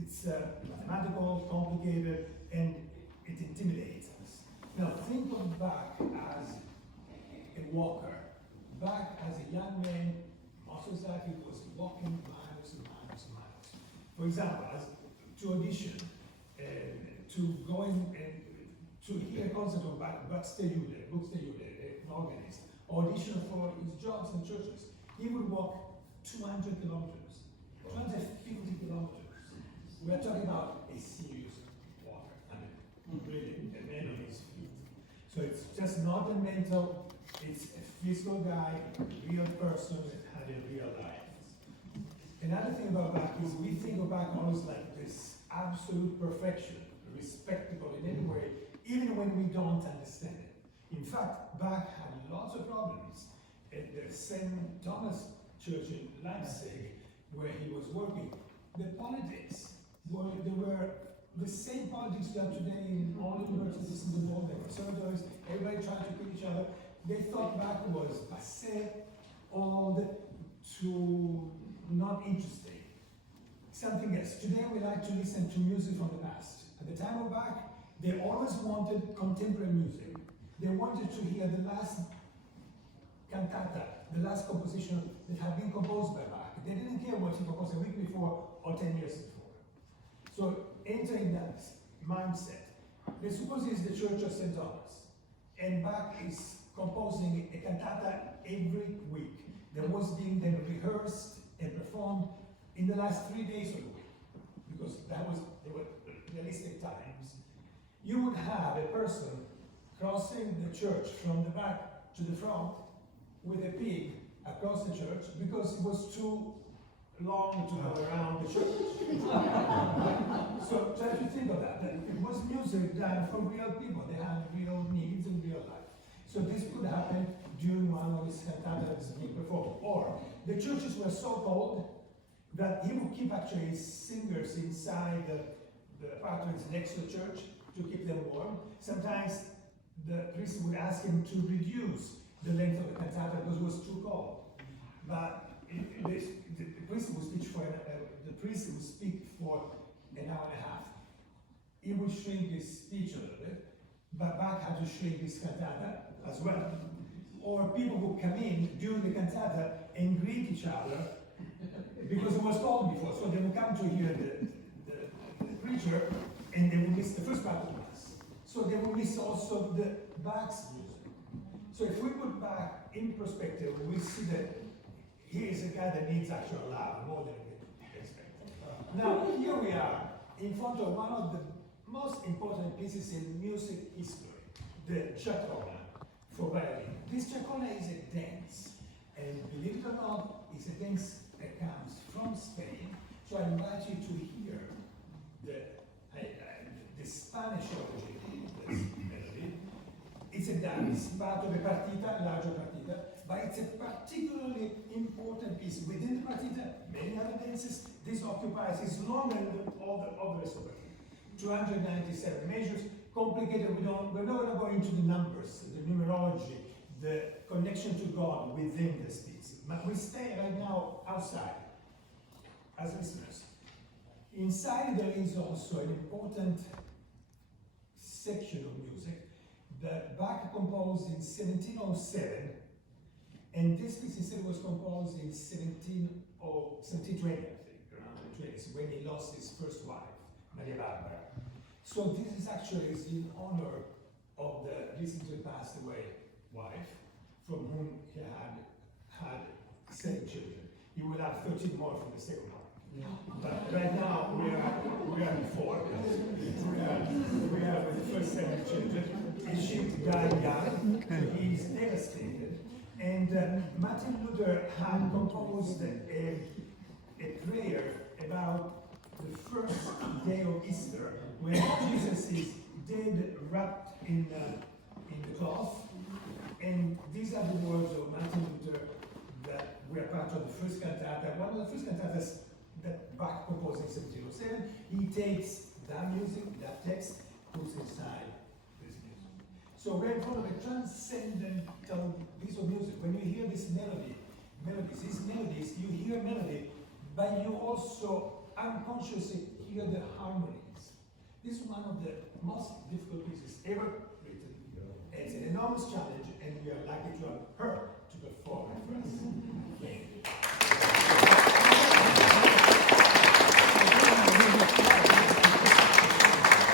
It's mathematical, complicated, and it intimidates us. Now think of Bach as a walker. Bach as a young man, most of his life he was walking miles and miles and miles. For example, as to audition, to go in and to hear a concert of Buxtehude, an organist, audition for his jobs in churches, he would walk 200 kilometers, 250 kilometers. We are talking about a serious walker, I mean, really, a man on his feet. So it's just not a mental, it's a physical guy, a real person that had a real life. Another thing about Bach is we think of Bach always like this absolute perfection, respectable in any way, even when we don't understand it. In fact, Bach had lots of problems at the St. Thomas Church in Leipzig, where he was working. The politics were the same politics that today in all universities in the world. They were conservatives, everybody trying to kill each other. They thought Bach was passé, old, too not interesting. Something else. Today we like to listen to music from the past. At the time of Bach, they always wanted contemporary music. They wanted to hear the last cantata, the last composition that had been composed by Bach. They didn't care what he composed a week before or 10 years before. So entering that mindset, they suppose it's the Church of St. Thomas, and Bach is composing a cantata every week that was being then rehearsed and performed in the last 3 days of the week, because they were realistic times. You would have a person crossing the church from the back to the front with a pig across the church because it was too long to go around the church. So try to think of that. It was music done for real people. They had real needs in real life. So this could happen during one of his cantatas being performed. Or the churches were so cold that he would keep actually singers inside the apartments next to the church to keep them warm. Sometimes the priest would ask him to reduce the length of the cantata because it was too cold. But the priest would speak for an hour and a half. He would shrink his speech a little bit, but Bach had to shrink his cantata as well. Or people would come in during the cantata and greet each other because it was cold before. So they would come to hear the preacher and they would miss the first part of the mass. So they would miss also the Bach's music. So if we put Bach in perspective, we see that he is a guy that needs actual love more than we expect. Now, here we are in front of one of the most important pieces in music history, the Chaconne for violin. This Chaconne is a dance, and believe it or not, it's a dance that comes from Spain. So I invite you to hear the Spanish origin of this melody. It's a dance, part of a partita, larger partita, but it's a particularly important piece. Within the partita, many other dances, this occupies, it's longer than all the rest of it. 297 measures, complicated, we're not going to go into the numbers, the numerology, the connection to God within this piece. But we stay right now outside, as listeners. Inside there is also an important section of music that Bach composed in 1707, and this piece instead was composed in 1720, I think, around the 20s, when he lost his first wife, Maria Barbara. So this is actually in honor of the recently passed away wife, from whom he had 7 children. He will have 13 more from the second one. But right now we are in 4. We are with the first 7 children. And she died young, so he's devastated. And Martin Luther had composed a prayer about the first day of Easter, when Jesus is dead, wrapped in the cloth. And these are the words of Martin Luther that were part of the first cantata, one of the first cantatas that Bach composed in 1707. He takes that music, that text, puts inside this music. So we're in front of a transcendental piece of music. When you hear this melodies, you hear melody, but you also unconsciously hear the harmonies. This is one of the most difficult pieces ever written. It's an enormous challenge, and we are lucky